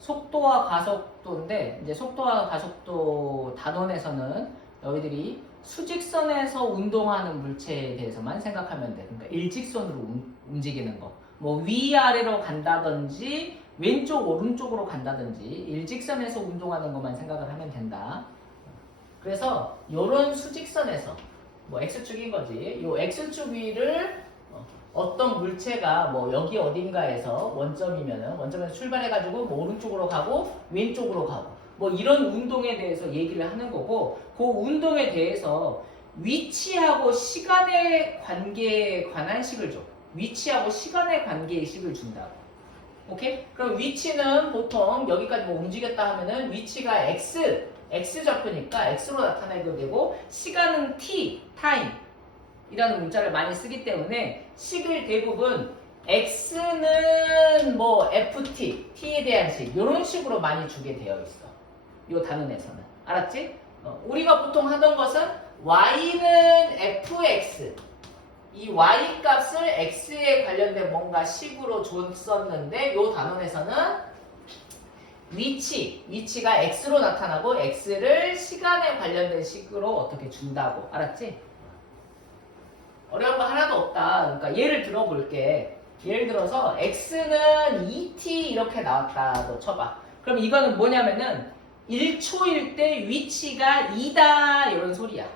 속도와 가속도인데 이제 속도와 가속도 단원에서는 너희들이 수직선에서 운동하는 물체에 대해서만 생각하면 돼. 그러니까 일직선으로 움직이는 거. 뭐 위아래로 간다든지 왼쪽 오른쪽으로 간다든지 일직선에서 운동하는 것만 생각을 하면 된다. 그래서 이런 수직선에서 뭐 x축인 거지. 요 x축 위를 어떤 물체가 뭐 여기 어딘가에서 원점이면은 원점에서 출발해가지고 뭐 오른쪽으로 가고 왼쪽으로 가고 뭐 이런 운동에 대해서 얘기를 하는 거고 그 운동에 대해서 위치하고 시간의 관계에 관한 식을 줘. 위치하고 시간의 관계의 식을 준다고. 오케이? 그럼 위치는 보통 여기까지 뭐 움직였다 하면은 위치가 x 좌표니까 x로 나타내도 되고 시간은 t, 타임 이라는 문자를 많이 쓰기 때문에 식을 대부분 x는 뭐 ft, t에 대한 식 이런 식으로 많이 주게 되어 있어. 이 단원에서는. 알았지? 우리가 보통 하던 것은 y는 fx 이 y 값을 x에 관련된 뭔가 식으로 줬었는데 이 단원에서는 위치가 x로 나타나고 x를 시간에 관련된 식으로 어떻게 준다고. 알았지? 어려운 거 하나도 없다. 그러니까 예를 들어볼게. 예를 들어서 x는 2t 이렇게 나왔다고 쳐봐. 그럼 이거는 뭐냐면은 1초일 때 위치가 2다 이런 소리야.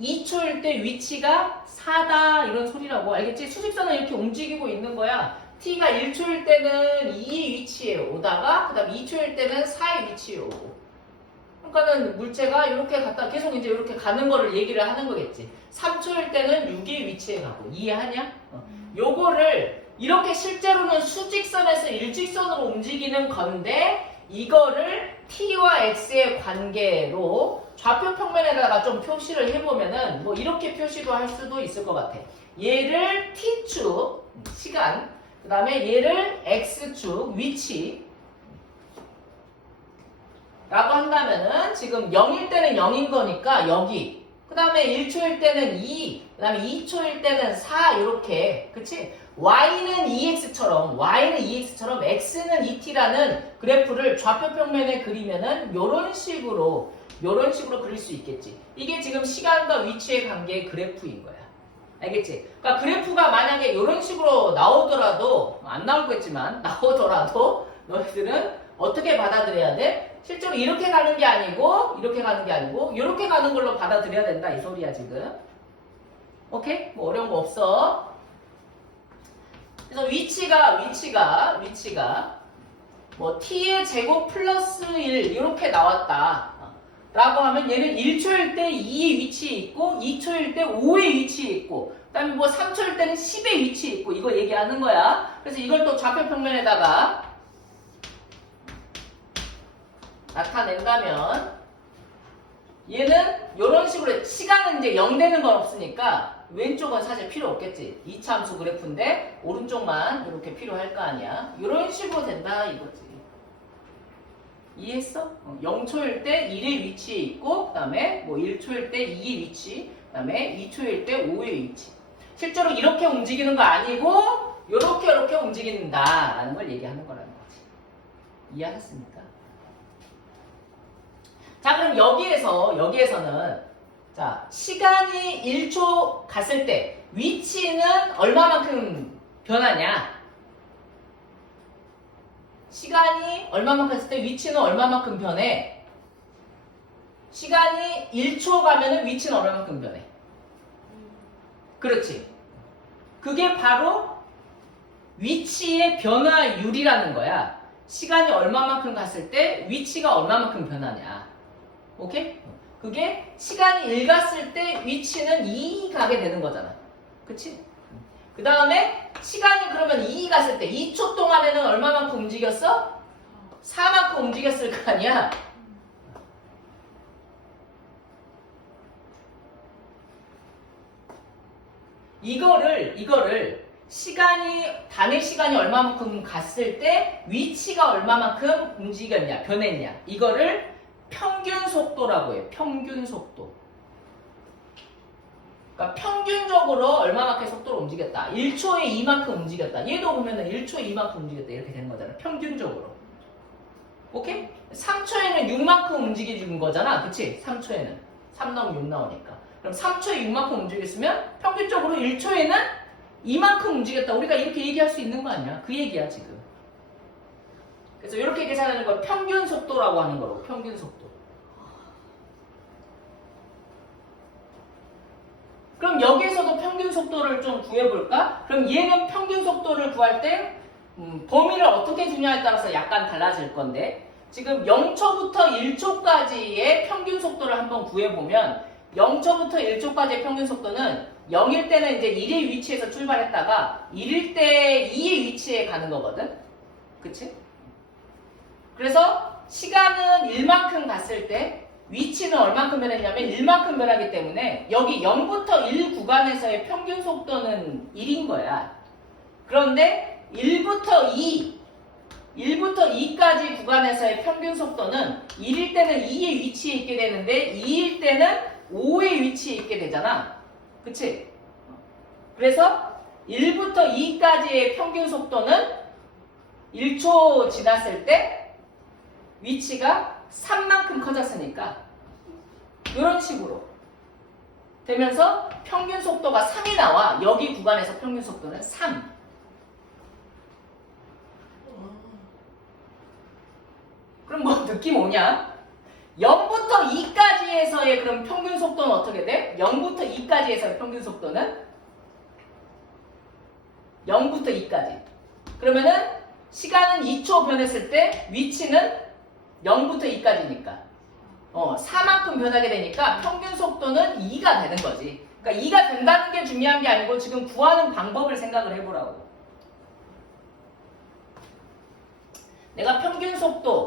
2초일 때 위치가 4다 이런 소리라고. 알겠지? 수직선은 이렇게 움직이고 있는 거야. t가 1초일 때는 2의 위치에 오다가 그 다음 2초일 때는 4의 위치에 오고. 그러니까는 물체가 이렇게 갔다 계속 이제 이렇게 가는 거를 얘기를 하는 거겠지. 3초일 때는 6의 위치에 가고. 이해하냐? 요거를 이렇게 실제로는 수직선에서 일직선으로 움직이는 건데 이거를 t와 x의 관계로 좌표 평면에다가 좀 표시를 해보면은 뭐 이렇게 표시도 할 수도 있을 것 같아. 얘를 t축 시간 그 다음에 얘를 x축 위치 라고 한다면은 지금 0일 때는 0인 거니까 여기 그 다음에 1초일 때는 2 그 다음에 2초일 때는 4 이렇게 그치? y는 2x처럼 x는 2t라는 그래프를 좌표 평면에 그리면은 요런 식으로 그릴 수 있겠지. 이게 지금 시간과 위치의 관계의 그래프인 거야. 알겠지? 그러니까 그래프가 만약에 요런 식으로 나오더라도 안 나오겠지만 나오더라도 너희들은 어떻게 받아들여야 돼? 실제로 이렇게 가는 게 아니고 이렇게 가는 게 아니고 이렇게 가는 걸로 받아들여야 된다 이 소리야 지금. 오케이? 뭐 어려운 거 없어. 그래서 위치가 뭐 t의 제곱 플러스 1 이렇게 나왔다 라고 하면 얘는 1초일 때 2의 위치에 있고 2초일 때 5의 위치에 있고 그 다음에 뭐 3초일 때는 10의 위치에 있고 이거 얘기하는 거야. 그래서 이걸 또 좌표 평면에다가 나타낸다면 얘는 이런 식으로 시간은 이제 0 되는 건 없으니까 왼쪽은 사실 필요 없겠지. 2차 함수 그래프인데 오른쪽만 이렇게 필요할 거 아니야. 이런 식으로 된다 이거지. 이해했어? 0초일 때 1의 위치에 있고 그 다음에 뭐 1초일 때 2의 위치 그 다음에 2초일 때 5의 위치. 실제로 이렇게 움직이는 거 아니고 이렇게 움직인다 라는 걸 얘기하는 거라는 거지. 이해하셨습니까? 자 그럼 여기에서는 자 시간이 1초 갔을 때 위치는 얼마만큼 변하냐? 시간이 얼마만큼 갔을 때 위치는 얼마만큼 변해? 시간이 1초 가면은 위치는 얼마만큼 변해? 그렇지. 그게 바로 위치의 변화율이라는 거야. 시간이 얼마만큼 갔을 때 위치가 얼마만큼 변하냐. 오케이? 그게 시간이 1 갔을 때 위치는 2 가게 되는 거잖아. 그치? 그 다음에 시간이 그러면 2 갔을 때 2초 동안에는 얼마만큼 움직였어? 4만큼 움직였을 거 아니야? 이거를 단위 시간이 얼마만큼 갔을 때 위치가 얼마만큼 움직였냐, 변했냐. 이거를 평균 속도라고 해요. 평균 속도. 그러니까 평균적으로 얼마만큼 속도로 움직였다. 1초에 이만큼 움직였다. 얘도 보면은 1초에 이만큼 움직였다. 이렇게 되는 거잖아. 평균적으로. 오케이? 3초에는 6만큼 움직여준 거잖아. 그치? 3초에는. 3 나오면 6 나오니까. 그럼 3초에 6만큼 움직였으면 평균적으로 1초에는 이만큼 움직였다. 우리가 이렇게 얘기할 수 있는 거 아니야? 그 얘기야, 지금. 그래서 이렇게 계산하는 걸 평균 속도라고 하는 거로. 평균 속도. 그럼 여기에서도 평균 속도를 좀 구해볼까? 그럼 얘는 평균 속도를 구할 때 범위를 어떻게 주냐에 따라서 약간 달라질 건데 지금 0초부터 1초까지의 평균 속도를 한번 구해보면 0초부터 1초까지의 평균 속도는 0일 때는 이제 1의 위치에서 출발했다가 1일 때 2의 위치에 가는 거거든? 그치? 그래서 시간은 1만큼 갔을 때 위치는 얼만큼 변했냐면 1만큼 변하기 때문에 여기 0부터 1 구간에서의 평균 속도는 1인 거야. 그런데 1부터 2까지 구간에서의 평균 속도는 1일 때는 2의 위치에 있게 되는데 2일 때는 5의 위치에 있게 되잖아. 그치? 그래서 1부터 2까지의 평균 속도는 1초 지났을 때 위치가 3만큼 커졌으니까 이런 식으로 되면서 평균 속도가 3이 나와. 여기 구간에서 평균 속도는 3. 그럼 뭐 느낌 오냐? 0부터 2까지에서의 그럼 평균 속도는 어떻게 돼? 0부터 2까지에서의 평균 속도는 0부터 2까지. 그러면은 시간은 2초 변했을 때 위치는 0부터 2까지니까 4만큼 변하게 되니까 평균 속도는 2가 되는 거지. 그러니까 2가 된다는 게 중요한 게 아니고 지금 구하는 방법을 생각을 해보라고. 내가 평균 속도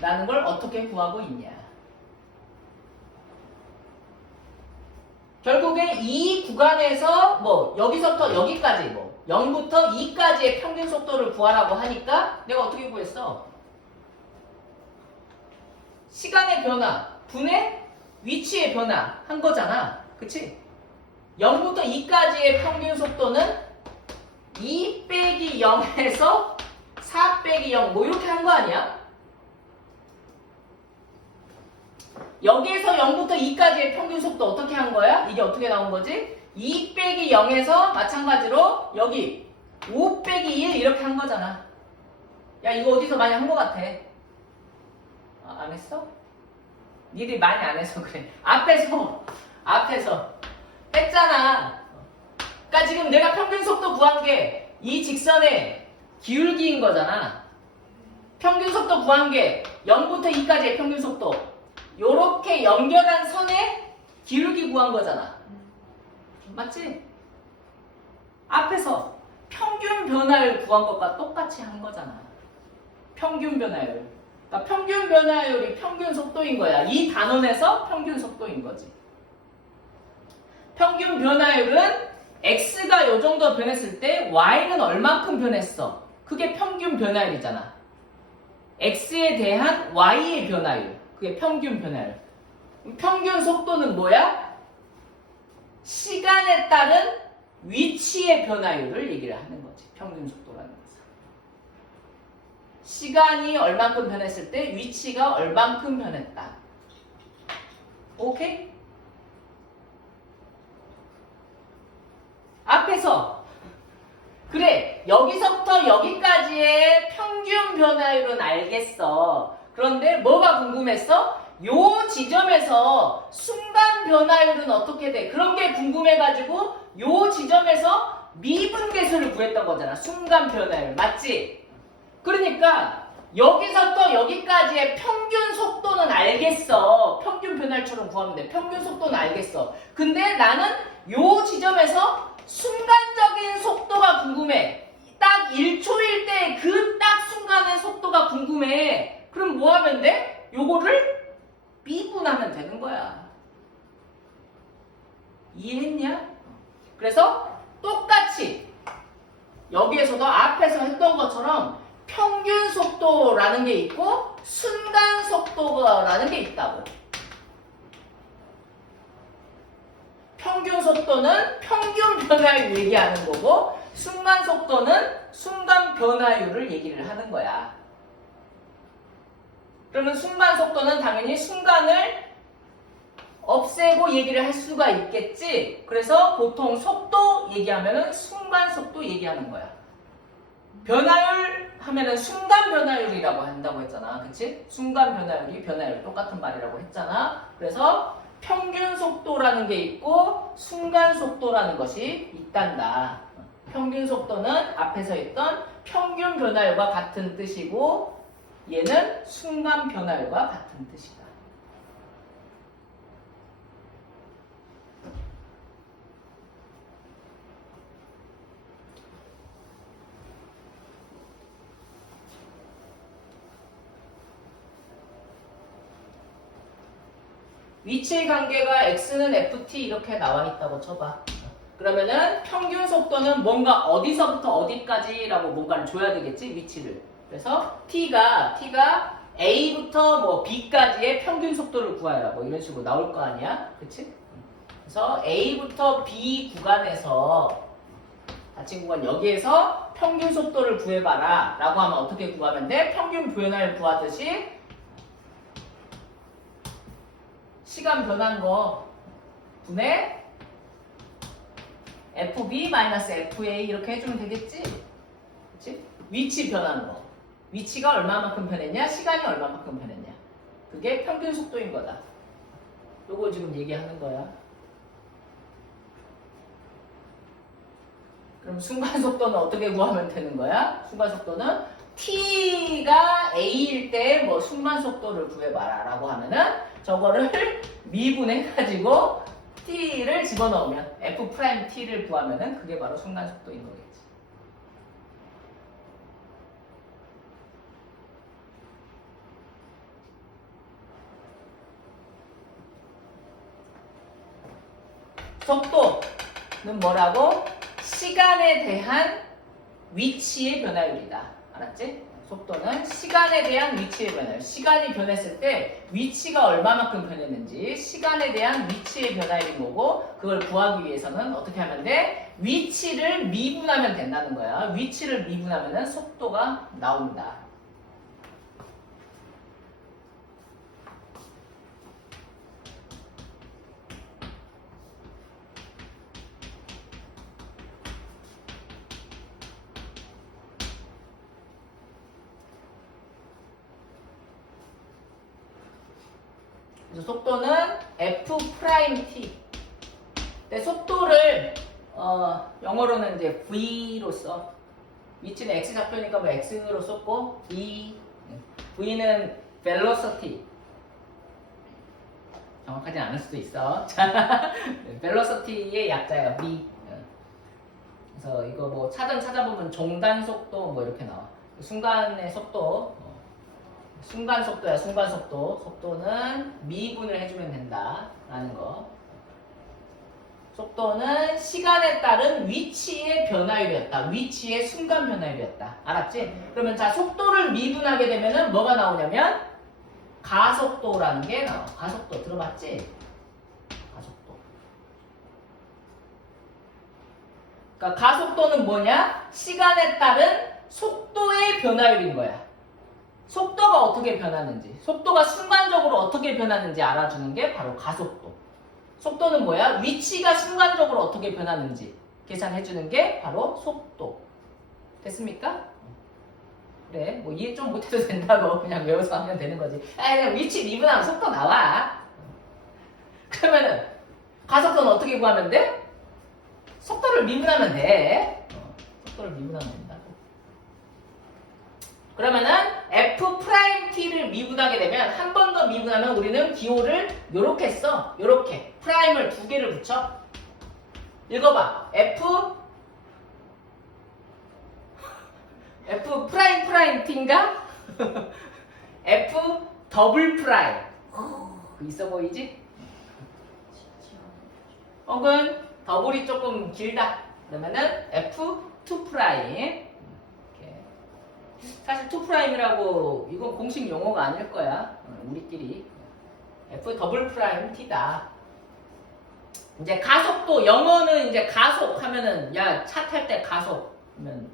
라는 걸 어떻게 구하고 있냐. 결국에 이 구간에서 여기서부터 여기까지 0부터 2까지의 평균 속도를 구하라고 하니까 내가 어떻게 구했어? 시간의 변화, 분의 위치의 변화 한 거잖아. 그치? 0부터 2까지의 평균 속도는 2 빼기 0에서 4 빼기 0 이렇게 한 거 아니야? 여기에서 0부터 2까지의 평균 속도 어떻게 한 거야? 이게 어떻게 나온 거지? 2 빼기 0에서 마찬가지로 여기 5 빼기 1 이렇게 한 거잖아. 야 이거 어디서 많이 한 거 같아. 안 했어? 니들이 많이 안 해서 그래. 앞에서 했잖아. 그러니까 지금 내가 평균 속도 구한 게 이 직선의 기울기인 거잖아. 평균 속도 구한 게 0부터 2까지의 평균 속도 요렇게 연결한 선의 기울기 구한 거잖아. 맞지? 앞에서 평균 변화율 구한 것과 똑같이 한 거잖아. 평균 변화율. 그러니까 평균 변화율이 평균 속도인 거야. 이 단원에서 평균 속도인 거지. 평균 변화율은 x가 요 정도 변했을 때 y는 얼만큼 변했어. 그게 평균 변화율이잖아. x에 대한 y의 변화율. 그게 평균 변화율. 평균 속도는 뭐야? 시간에 따른 위치의 변화율을 얘기를 하는 거지. 평균 속도라는 것은. 시간이 얼만큼 변했을 때 위치가 얼만큼 변했다. 오케이? 앞에서 그래 여기서부터 여기까지의 평균 변화율은 알겠어. 그런데 뭐가 궁금했어? 요 지점에서 순간 변화율은 어떻게 돼? 그런 게 궁금해가지고 요 지점에서 미분계수를 구했던 거잖아. 순간 변화율. 맞지? 그러니까 여기서부터 여기까지의 평균 속도는 알겠어. 평균 변화율처럼 구하면 돼. 평균 속도는 알겠어. 근데 나는 요 지점에서 순간적인 속도가 궁금해. 딱 1초일 때 그 딱 순간의 속도가 궁금해. 그럼 뭐 하면 돼? 요거를 미분하면 되는 거야. 이해했냐? 그래서 똑같이 여기에서도 앞에서 했던 것처럼 평균 속도라는 게 있고 순간 속도라는 게 있다고. 평균 속도는 평균 변화율 얘기하는 거고 순간 속도는 순간 변화율을 얘기를 하는 거야. 그러면 순간 속도는 당연히 순간을 없애고 얘기를 할 수가 있겠지. 그래서 보통 속도 얘기하면은 순간 속도 얘기하는 거야. 변화율 하면은 순간 변화율이라고 한다고 했잖아. 그치? 순간 변화율이 변화율 똑같은 말이라고 했잖아. 그래서 평균 속도라는 게 있고 순간 속도라는 것이 있단다. 평균 속도는 앞에서 했던 평균 변화율과 같은 뜻이고 얘는 순간 변화율과 같은 뜻이다. 위치의 관계가 x는 ft 이렇게 나와 있다고 쳐봐. 그러면은 평균 속도는 뭔가 어디서부터 어디까지라고 뭔가를 줘야 되겠지, 위치를. 그래서 t가 a부터 뭐 b까지의 평균 속도를 구하라 뭐 이런 식으로 나올 거 아니야, 그치? 그래서 a부터 b 구간에서 닫힌 구간 여기에서 평균 속도를 구해봐라 라고 하면 어떻게 구하면 돼? 평균 변화를 구하듯이 시간 변한 거 분의 fb-fa 이렇게 해주면 되겠지? 그치? 위치 변하는 거. 위치가 얼마만큼 변했냐? 시간이 얼마만큼 변했냐? 그게 평균 속도인 거다. 요거 지금 얘기하는 거야. 그럼 순간 속도는 어떻게 구하면 되는 거야? 순간 속도는 t가 a일 때 뭐 순간 속도를 구해봐라 라고 하면은 저거를 미분해가지고 t를 집어넣으면 f't를 구하면은 그게 바로 순간 속도인 거겠지. 속도는 뭐라고? 시간에 대한 위치의 변화율이다. 알았지? 속도는 시간에 대한 위치의 변화율. 시간이 변했을 때 위치가 얼마만큼 변했는지 시간에 대한 위치의 변화율인 거고 그걸 구하기 위해서는 어떻게 하면 돼? 위치를 미분하면 된다는 거야. 위치를 미분하면 속도가 나온다. 그래서 속도는 f'(t). 근데 속도를 영어로는 이제 v로 써. 위치는 x 좌표니까 뭐 x로 썼고 v는 velocity. 정확하지 않을 수도 있어. velocity의 약자야 v. 그래서 이거 뭐 차등 찾아보면 종단 속도 뭐 이렇게 나와. 순간의 속도. 순간 속도야, 순간 속도. 속도는 미분을 해주면 된다라는 거. 속도는 시간에 따른 위치의 변화율이었다. 위치의 순간 변화율이었다. 알았지? 그러면 자, 속도를 미분하게 되면은 뭐가 나오냐면 가속도라는 게 나와. 가속도 들어봤지? 가속도. 그러니까 가속도는 뭐냐? 시간에 따른 속도의 변화율인 거야. 속도가 어떻게 변하는지, 속도가 순간적으로 어떻게 변하는지 알아주는 게 바로 가속도. 속도는 뭐야? 위치가 순간적으로 어떻게 변하는지 계산해주는 게 바로 속도. 됐습니까? 그래, 뭐 이해 좀 못해도 된다고 그냥 외워서 하면 되는 거지. 그냥 위치 미분하면 속도 나와. 그러면은 가속도는 어떻게 구하면 돼? 속도를 미분하면 돼. 속도를 미분하면 된다고. 그러면은 f't를 미분하게 되면 한 번 더 미분하면 우리는 기호를 요렇게 써. 요렇게 프라임을 두 개를 붙여. 읽어봐. f 프라임 t인가? f 더블 프라임. 있어 보이지? 혹은 더블이 조금 길다. 그러면은 f2 프라임. 사실 2'이라고 이건 공식 용어가 아닐 거야. 우리끼리 f 더블 프라임 t다. 이제 가속도, 영어는 이제 가속 하면은, 야, 차 탈 때 가속 하면,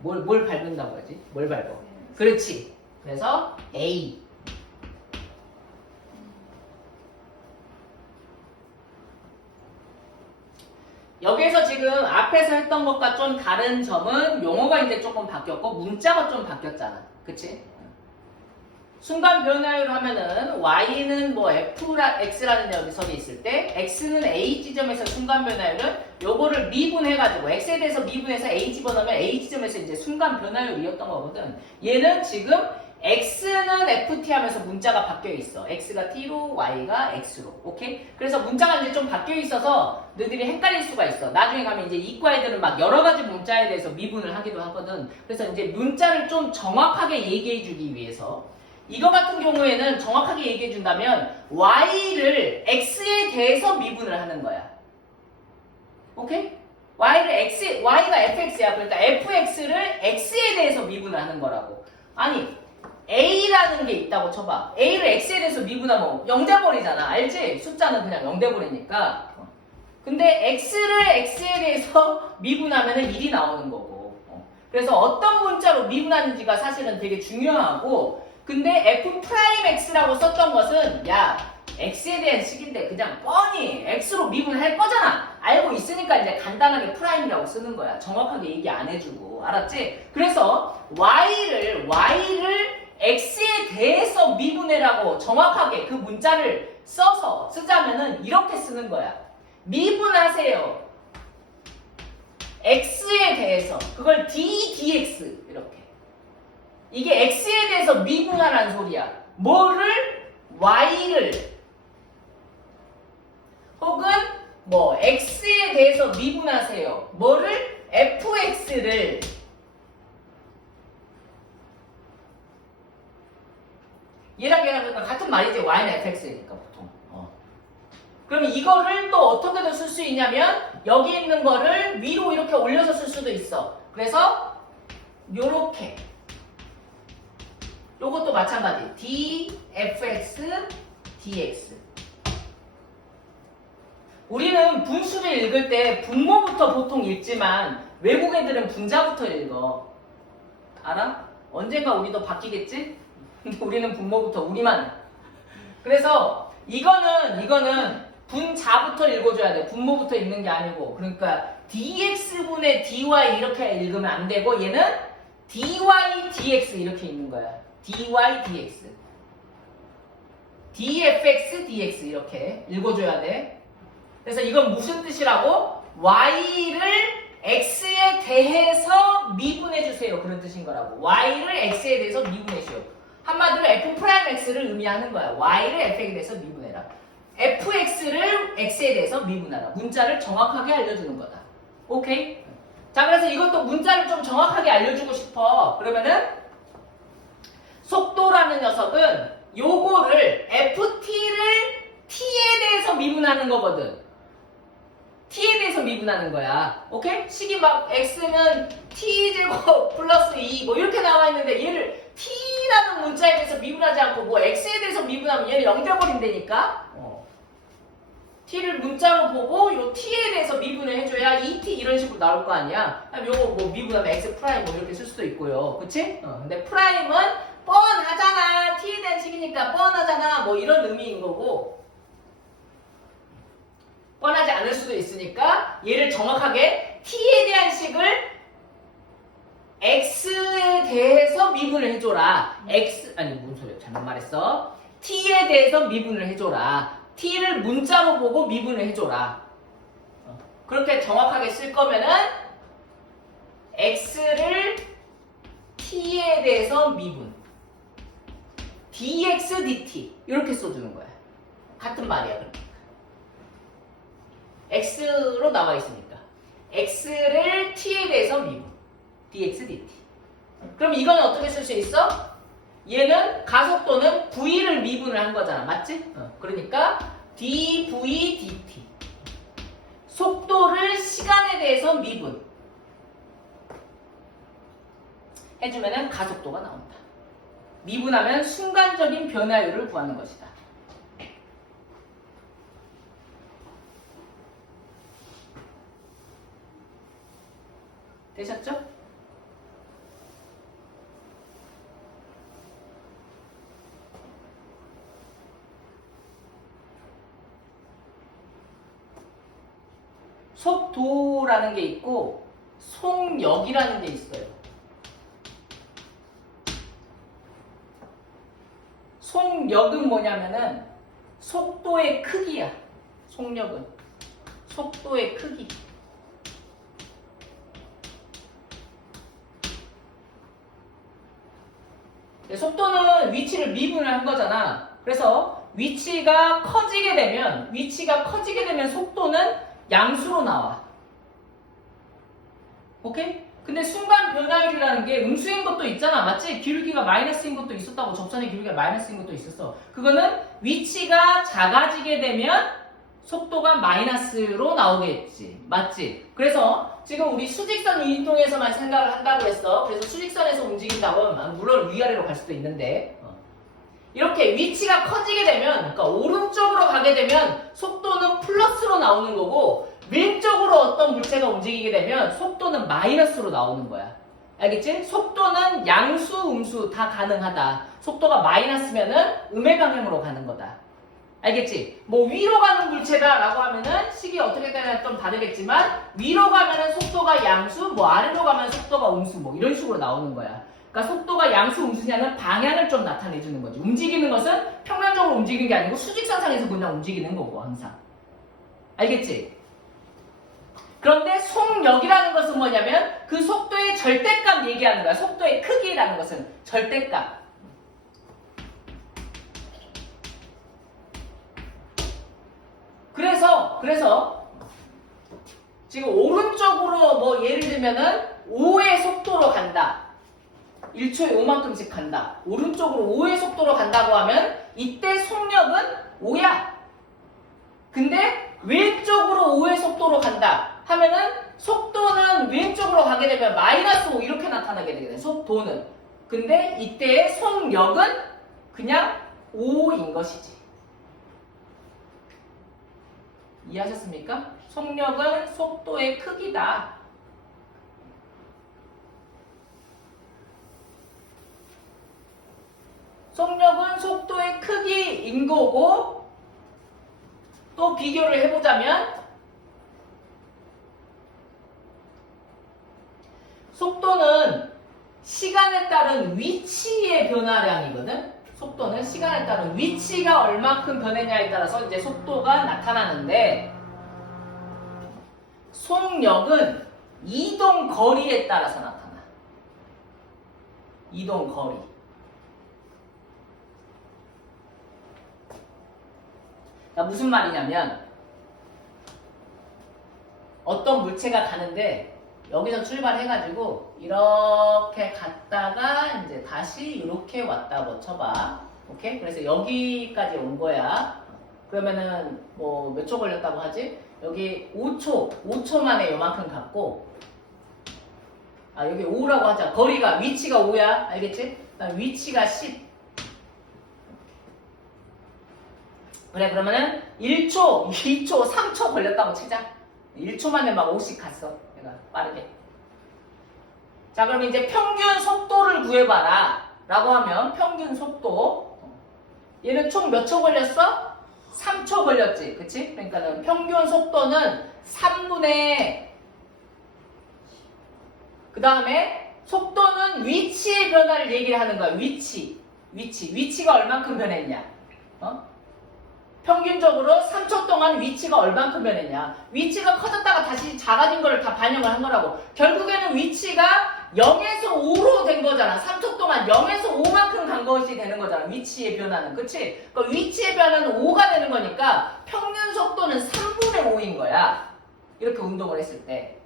뭘 밟는다고 하지? 뭘 밟아? 그렇지. 그래서 A. 여기에서 지금 앞에서 했던 것과 좀 다른 점은 용어가 이제 조금 바뀌었고 문자가 좀 바뀌었잖아. 그치? 순간 변화율 하면은 y는 뭐 x라는 녀석이 있을 때 x는 a 지점에서 순간 변화율은 요거를 미분해가지고 x에 대해서 미분해서 a 집어넣으면 a 지점에서 이제 순간 변화율이었던 거거든. 얘는 지금 x는 ft 하면서 문자가 바뀌어 있어. x가 t로 y가 x로. 오케이? 그래서 문자가 이제 좀 바뀌어 있어서 너희들이 헷갈릴 수가 있어. 나중에 가면 이제 이과 애들은 막 여러 가지 문자에 대해서 미분을 하기도 하거든. 그래서 이제 문자를 좀 정확하게 얘기해 주기 위해서 이거 같은 경우에는 정확하게 얘기해 준다면 y를 x에 대해서 미분을 하는 거야. 오케이? y가 fx야. 그러니까 fx를 x에 대해서 미분을 하는 거라고. 아니 a라는 게 있다고 쳐봐. a를 x에 대해서 미분하면 0 돼버리잖아. 알지? 숫자는 그냥 0 돼버리니까. 근데 x를 x에 대해서 미분하면 1이 나오는 거고. 그래서 어떤 문자로 미분하는지가 사실은 되게 중요하고, 근데 f'x라고 썼던 것은 야 x에 대한 식인데 그냥 뻔히 x로 미분할 거잖아. 알고 있으니까 이제 간단하게 프라임이라고 쓰는 거야. 정확하게 얘기 안 해주고. 알았지? 그래서 y를 x에 대해서 미분해라고 정확하게 그 문자를 써서 쓰자면은 이렇게 쓰는 거야. 미분하세요. x에 대해서. 그걸 dx 이렇게. 이게 x에 대해서 미분하라는 소리야. 뭐를? y를. 혹은 뭐 x에 대해서 미분하세요. 뭐를? fx를. 얘랑 같은 말이지. y는 fx니까 보통. 그럼 이거를 또 어떻게도 쓸 수 있냐면 여기 있는 거를 위로 이렇게 올려서 쓸 수도 있어. 그래서 요렇게. 요것도 마찬가지. dfx, dx. 우리는 분수를 읽을 때 분모부터 보통 읽지만 외국 애들은 분자부터 읽어. 알아? 언젠가 우리도 바뀌겠지? 근데 우리는 분모부터 우리만. 그래서 이거는 분자부터 읽어줘야 돼. 분모부터 읽는 게 아니고. 그러니까 dx분의 dy 이렇게 읽으면 안 되고 얘는 dy dx 이렇게 읽는 거야. dy dx. dfx dx 이렇게 읽어줘야 돼. 그래서 이건 무슨 뜻이라고? y를 x에 대해서 미분해주세요. 그런 뜻인 거라고. y를 x에 대해서 미분해주세요. 한마디로 f'x를 의미하는 거야. y를 fx에 대해서 미분해라. fx를 x에 대해서 미분하라. 문자를 정확하게 알려주는 거다. 오케이? 자, 그래서 이것도 문자를 좀 정확하게 알려주고 싶어. 그러면은 속도라는 녀석은 요거를 ft를 t에 대해서 미분하는 거거든. t에 대해서 미분하는 거야. 오케이? 식이 막 x는 t제곱 플러스 2 뭐 이렇게 나와 있는데 얘를 t라는 문자에 대해서 미분하지 않고 뭐 x에 대해서 미분하면 얘는 0 돼버린다니까? t를 문자로 보고 요 t에 대해서 미분을 해줘야 2t 이런 식으로 나올 거 아니야? 그럼 요거 뭐 미분하면 x 프라임 뭐 이렇게 쓸 수도 있고요. 그치? 근데 프라임은 뻔하잖아. t에 대한 식이니까 뻔하잖아. 뭐 이런 의미인 거고. 뻔하지 않을 수도 있으니까 얘를 정확하게 t에 대한 식을 x에 대해서 미분을 해줘라. 아니 무슨 소리야? 잘못 말했어. t에 대해서 미분을 해줘라. t를 문자로 보고 미분을 해줘라. 그렇게 정확하게 쓸 거면은 x를 t에 대해서 미분 dx dt 이렇게 써주는 거야. 같은 말이야. 그럼. x로 나와 있으니까 x를 t에 대해서 미분 dx dt. 그럼 이건 어떻게 쓸 수 있어? 얘는 가속도는 v를 미분을 한 거잖아. 맞지? 그러니까 dv dt. 속도를 시간에 대해서 미분 해주면은 가속도가 나온다. 미분하면 순간적인 변화율을 구하는 것이다. 되셨죠? 속도라는 게 있고 속력이라는 게 있어요. 속력은 뭐냐면은 속도의 크기야. 속력은 속도의 크기. 속도는 위치를 미분을 한 거잖아. 그래서 위치가 커지게 되면 속도는 양수로 나와. 오케이? 근데 순간 변화율이라는 게 음수인 것도 있잖아. 맞지? 기울기가 마이너스인 것도 있었다고. 접선의 기울기가 마이너스인 것도 있었어. 그거는 위치가 작아지게 되면 속도가 마이너스로 나오겠지. 맞지? 그래서 지금 우리 수직선 이동에서만 생각을 한다고 했어. 그래서 수직선에서 움직인다고 하면 물론 위아래로 갈 수도 있는데 이렇게 위치가 커지게 되면 그러니까 오른쪽으로 가게 되면 속도는 플러스로 나오는 거고 왼쪽으로 어떤 물체가 움직이게 되면 속도는 마이너스로 나오는 거야. 알겠지? 속도는 양수, 음수 다 가능하다. 속도가 마이너스면은 음의 방향으로 가는 거다. 알겠지? 뭐 위로 가는 물체다 라고 하면은 식이 어떻게 되냐 좀 다르겠지만 위로 가면은 속도가 양수, 뭐 아래로 가면 속도가 음수 뭐 이런 식으로 나오는 거야. 그러니까 속도가 양수, 음수냐는 방향을 좀 나타내주는 거지. 움직이는 것은 평면적으로 움직이는 게 아니고 수직선상에서 그냥 움직이는 거고 항상. 알겠지? 그런데 속력이라는 것은 뭐냐면 그 속도의 절대값 얘기하는 거야. 속도의 크기라는 것은 절대값. 그래서 지금 오른쪽으로 뭐 예를 들면은 5의 속도로 간다. 1초에 5만큼씩 간다. 오른쪽으로 5의 속도로 간다고 하면 이때 속력은 5야. 근데 왼쪽으로 5의 속도로 간다 하면은 속도는 왼쪽으로 가게 되면 마이너스 5 이렇게 나타나게 되거든. 속도는. 근데 이때의 속력은 그냥 5인 것이지. 이해하셨습니까? 속력은 속도의 크기다. 속력은 속도의 크기인 거고 또 비교를 해보자면 속도는 시간에 따른 위치의 변화량이거든. 속도는 시간에 따른 위치가 얼마큼 변했냐에 따라서 이제 속도가 나타나는데 속력은 이동 거리에 따라서 나타나. 이동 거리. 무슨 말이냐면 어떤 물체가 가는데 여기서 출발해가지고 이렇게 갔다가 이제 다시 이렇게 왔다고 쳐봐. 오케이? 그래서 여기까지 온 거야. 그러면은 뭐 몇 초 걸렸다고 하지? 여기 5초 만에 요만큼 갔고 여기 5라고 하자. 거리가 위치가 5야. 알겠지? 위치가 10. 그래 그러면은 1초, 2초, 3초 걸렸다고 치자. 1초 만에 막 5씩 갔어. 내가 빠르게. 자 그럼 이제 평균 속도를 구해봐라 라고 하면 평균 속도 얘는 총 몇 초 걸렸어? 3초 걸렸지. 그치? 그러니까는 평균 속도는 3분의 그 다음에 속도는 위치의 변화를 얘기를 하는 거야. 위치가 얼만큼 변했냐. 평균적으로 3초 동안 위치가 얼만큼 변했냐. 위치가 커졌다가 다시 작아진 거를 다 반영을 한 거라고. 결국에는 위치가 0에서 5로 된 거잖아. 3초 동안 0에서 5만큼 간 것이 되는 거잖아. 위치의 변화는. 그치? 그러니까 위치의 변화는 5가 되는 거니까 평균 속도는 3분의 5인 거야. 이렇게 운동을 했을 때.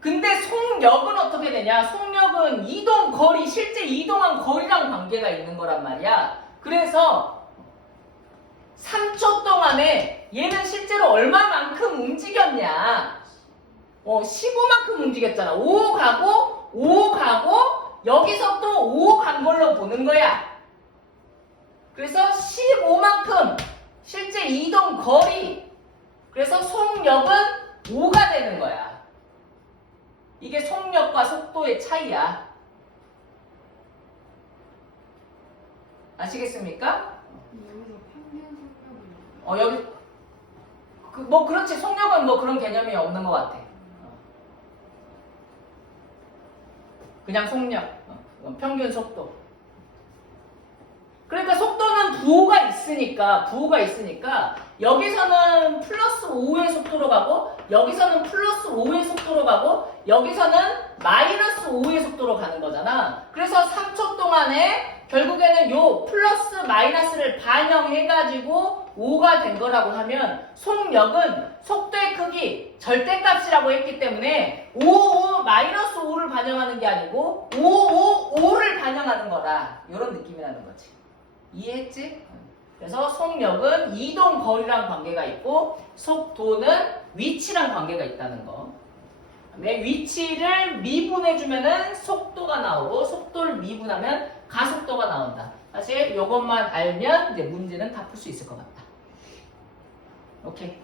근데 속력은 어떻게 되냐? 속력은 이동 거리, 실제 이동한 거리랑 관계가 있는 거란 말이야. 그래서 3초 동안에 얘는 실제로 얼마만큼 움직였냐? 15만큼 움직였잖아. 5 가고 여기서 또 5 간 걸로 보는 거야. 그래서 15만큼 실제 이동 거리. 그래서 속력 속력은 5가 되는 거야. 이게 속력과 속도의 차이야. 아시겠습니까? 여기서 평균 속력은 여기 뭐 그렇지. 속력은 뭐 그런 개념이 없는 것 같아. 그냥 속력, 평균 속도. 그러니까 속도는 부호가 있으니까 여기서는 플러스 5의 속도로 가고 여기서는 플러스 5의 속도로 가고 여기서는 마이너스 5의 속도로 가는 거잖아. 그래서 3초 동안에 결국에는 요 플러스 마이너스를 반영해가지고 5가 된 거라고 하면 속력은 속도의 크기 절대값이라고 했기 때문에 5, 마이너스 5를 반영하는 게 아니고 5를 반영하는 거라. 이런 느낌이 나는 거지. 이해했지? 그래서 속력은 이동 거리랑 관계가 있고 속도는 위치랑 관계가 있다는 거. 내 위치를 미분해주면은 속도가 나오고 속도를 미분하면 가속도가 나온다. 사실 이것만 알면 이제 문제는 다 풀 수 있을 것 같다. 오케이.